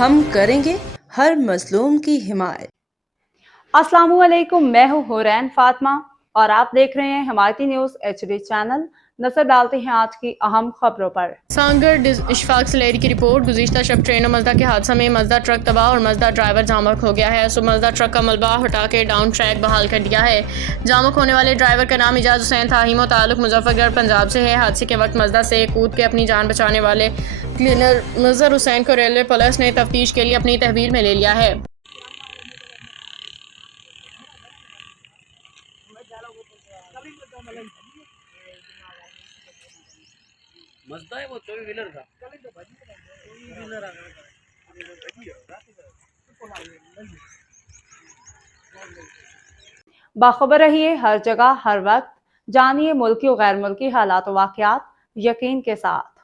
हम करेंगे हर मजलूम की हिमायत। अस्सलामुअलैकुम, मैं हूँ हुरैन फातिमा और आप देख रहे हैं हिमायती न्यूज HD चैनल। नजर डालते हैं आज की अहम खबरों पर। सांगड़ इशफाक सलेरी की रिपोर्ट। गुज़िश्ता शब ट्रेन और मजदा के हादसा में मजदा ट्रक तबाह और मजदा ड्राइवर जामक हो गया है। सो मजदा ट्रक का मलबा हटा के डाउन ट्रैक बहाल कर दिया है। जामक होने वाले ड्राइवर का नाम इजाज हुसैन था। हिमो ताल्लुक मुजफ्फरगढ़ पंजाब से है। हादसे के वक्त मजदा से कूद के अपनी जान बचाने वाले क्लीनर मजहर हुसैन को रेलवे पुलिस ने तफ्तीश के लिए अपनी तहवील में ले लिया है। मजदा है वो 24 व्हीलर था। बाखबर रहिए हर जगह हर वक्त। जानिए मुल्की और गैर मुल्की हालात और वाकयात यकीन के साथ।